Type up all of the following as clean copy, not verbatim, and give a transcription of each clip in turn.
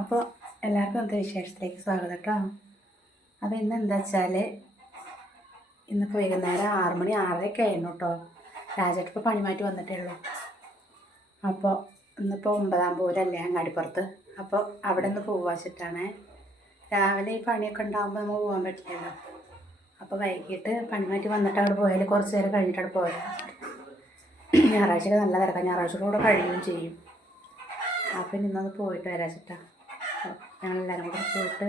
അപ്പോൾ എല്ലാവർക്കും അന്നത്തെ വിശേഷത്തിലേക്ക് സ്വാഗതം കേട്ടോ. അപ്പോൾ ഇന്ന് എന്താ വെച്ചാൽ ഇന്നിപ്പോൾ വൈകുന്നേരം 6 മണി 6:30 ആയിരുന്നു കേട്ടോ. രാജേട്ടിപ്പോൾ പണി മാറ്റി വന്നിട്ടേ ഉള്ളൂ. അപ്പോൾ ഇന്നിപ്പോൾ 9-ാം പൂരല്ലേ അങ്ങാടിപ്പുറത്ത്. അപ്പോൾ അവിടെ നിന്ന് പോവാച്ചിട്ടാണ്. രാവിലെ ഈ പണിയൊക്കെ ഉണ്ടാകുമ്പോൾ നമുക്ക് പോകാൻ പറ്റില്ലല്ലോ. അപ്പോൾ വൈകിട്ട് പണി മാറ്റി വന്നിട്ട് അവിടെ പോയാൽ കുറച്ച് നേരം കഴിഞ്ഞിട്ട് അവിടെ പോയാൽ ഞായറാഴ്ചയൊക്കെ നല്ല തിരക്കാം. ഞായറാഴ്ചയോടെ കഴിയുകയും ചെയ്യും. അപ്പം ഇന്നത് പോയിട്ട് വരാച്ചിട്ടാണ്. ഞങ്ങളെല്ലാവരും കൂടെ പോയിട്ട്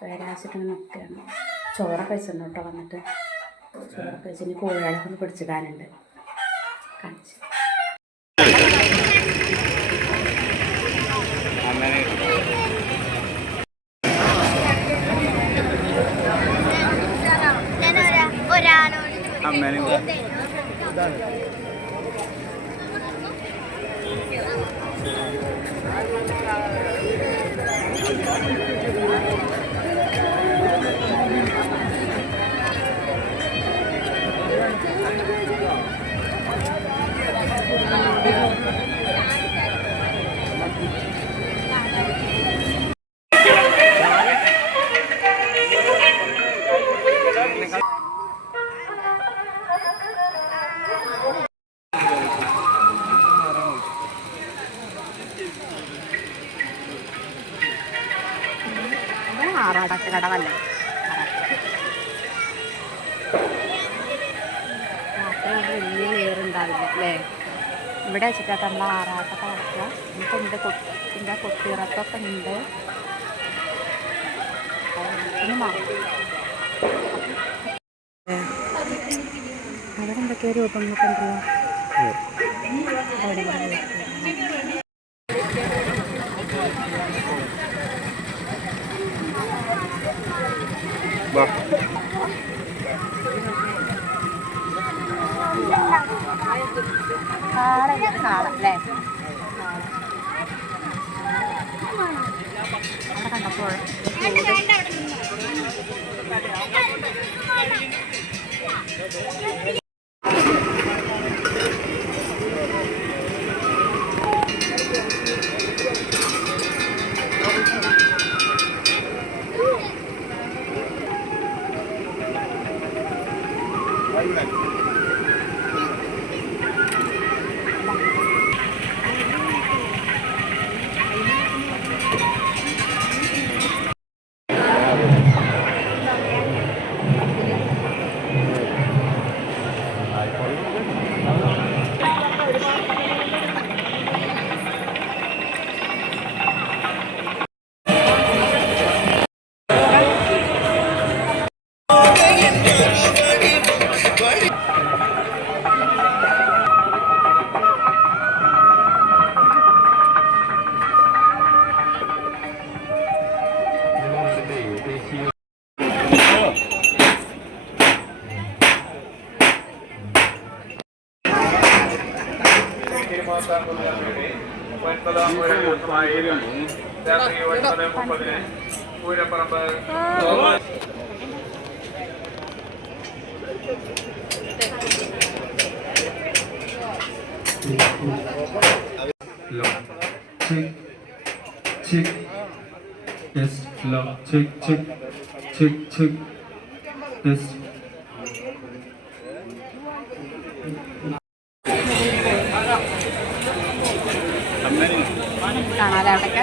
വരാച്ചിട്ട് ഇങ്ങനെ നിൽക്കുകയാണ്. ചോറൊക്കെ കഴിച്ചിട്ടുണ്ട് കേട്ടോ. വന്നിട്ട് ചോറൊക്കെ കഴിച്ചിട്ട് കോഴികളൊക്കെ ഒന്ന് പിടിച്ചിടാനുണ്ട്. കാണിച്ച് ആറാടൊക്കെ കടവല്ലേ വലിയ വേറുണ്ടാവില്ല അല്ലേ. ഇവിടെ വെച്ചിട്ടാണ് നമ്മൾ ആറാട്ടൊക്കെ നടക്കുക. ഇപ്പം ഉണ്ട് എന്താ കൊട്ടിയിറക്കൊക്കെ ഉണ്ട്. അവിടെ എന്തൊക്കെയോ രൂപങ്ങളൊക്കെ ഉണ്ടല്ലോ. കാളല്ലേ അവിടെ കണ്ടപ്പോൾ രാത്രി 9:30 പൂരപ്പറമ്പ് കാണാതെ അവിടെയൊക്കെ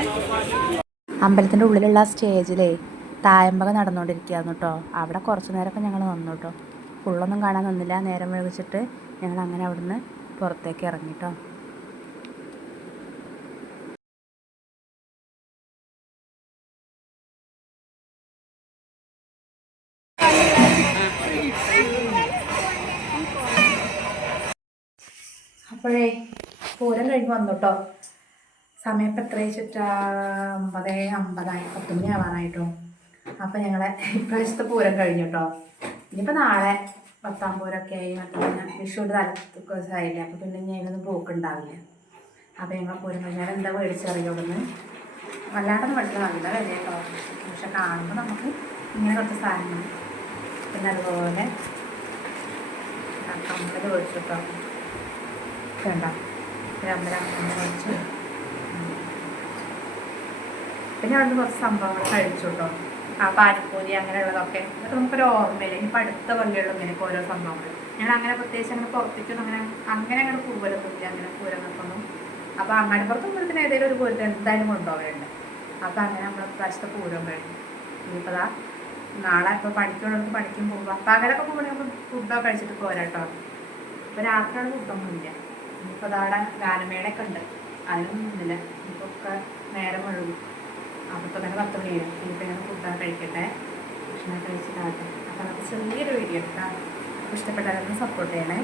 അമ്പലത്തിൻ്റെ ഉള്ളിലുള്ള സ്റ്റേജിലേ തായമ്പക നടന്നുകൊണ്ടിരിക്കുകയായിരുന്നു കേട്ടോ. അവിടെ കുറച്ച് നേരമൊക്കെ ഞങ്ങൾ നിന്നു കേട്ടോ. ഫുള്ളൊന്നും കാണാൻ നിന്നില്ല. നേരം വൈകിച്ചിട്ട് ഞങ്ങൾ അങ്ങനെ അവിടുന്ന് പുറത്തേക്ക് ഇറങ്ങി കേട്ടോ. അപ്പോഴേ പൂരം കഴിഞ്ഞ് വന്നു കേട്ടോ. സമയം ഇപ്പം എത്ര വെച്ചിട്ടാ 9:50 10 മണി ആവാനായിട്ടോ. അപ്പം ഞങ്ങളെ ഇപ്രാവശ്യത്തെ പൂരം കഴിഞ്ഞു കേട്ടോ. ഇനിയിപ്പോൾ നാളെ 10-ാം പൂരമൊക്കെ ആയി. മറ്റേ വിഷുവിൻ്റെ ദിവസമായില്ലേ. അപ്പോൾ പിന്നെ ഞങ്ങളൊന്നും പോക്കുണ്ടാവില്ല. അപ്പോൾ ഞങ്ങൾ പൂരം കഴിഞ്ഞാൽ എന്താ മേടിച്ചറിയോടുന്ന് വല്ലാണ്ടൊന്നും മേടിച്ചില്ല. നല്ല വില കേട്ടോ. പക്ഷെ കാണുമ്പോൾ നമുക്ക് ഇങ്ങനെ കുറച്ച് സാധനങ്ങൾ. പിന്നെ അതുപോലെ കമ്മൽ മേടിച്ചു കേട്ടോ. വേണ്ട 1 അമ്പലം മേടിച്ചു. പിന്നെ അവിടുന്ന് കുറച്ച് സംഭവങ്ങൾ കഴിച്ചു കേട്ടോ. ആ പാനിപ്പൂരി അങ്ങനെയുള്ളതൊക്കെ. അതൊക്കെ നമുക്കൊരു ഓർമ്മയില്ല. ഇനിയിപ്പോൾ അടുത്ത കൊല്ലമുള്ളൂ ഇങ്ങനെയൊക്കെ ഓരോ സംഭവങ്ങൾ. ഞങ്ങൾ അങ്ങനെ പ്രത്യേകിച്ച് അങ്ങനെ പുറത്തേക്കൊന്നും അങ്ങനെ പൂരമൊന്നുമില്ല, അങ്ങനെ പൂരങ്ങൾക്കൊന്നും. അപ്പോൾ അങ്ങാടിപ്പുറത്തും പൂരത്തിന് ഏതെങ്കിലും ഒരു പൂരത്തിന് എന്തായാലും കൊണ്ടുപോകലുണ്ട്. അപ്പോൾ അങ്ങനെ നമ്മൾ പ്രാവശ്യത്തെ പൂരം കഴിഞ്ഞു. ഇനിയിപ്പോൾ അതാ നാളെ ഇപ്പോൾ പണിക്കുള്ളവർക്ക് പണിക്കും പോകുമ്പോൾ അപ്പം അങ്ങനെയൊക്കെ പോകുകയാണെങ്കിൽ നമുക്ക് ഫുഡൊക്കെ കഴിച്ചിട്ട് പോരാ കേട്ടോ. ഇപ്പോൾ രാത്രിയാണ് ഫുഡൊന്നുമില്ല. ഇനിയിപ്പോൾ അതവിടെ ഗാനമേളയൊക്കെ ഉണ്ട്, അതിനൊന്നും ഒന്നുമില്ല. ഇപ്പോൾ ഒക്കെ നേരം ഒഴുകും. അപ്പോൾ തന്നെ 10 മണിയായി. ഇനിയിപ്പോൾ ഞാൻ ഫുഡൊക്കെ കഴിക്കട്ടെ, ഭക്ഷണം കഴിച്ചിട്ടാകട്ടെ. അപ്പോൾ നമുക്ക് ചെറിയൊരു വീഡിയോ എടുക്കാം. ഇഷ്ടപ്പെട്ടാലൊന്ന് സപ്പോർട്ട് ചെയ്യണേ.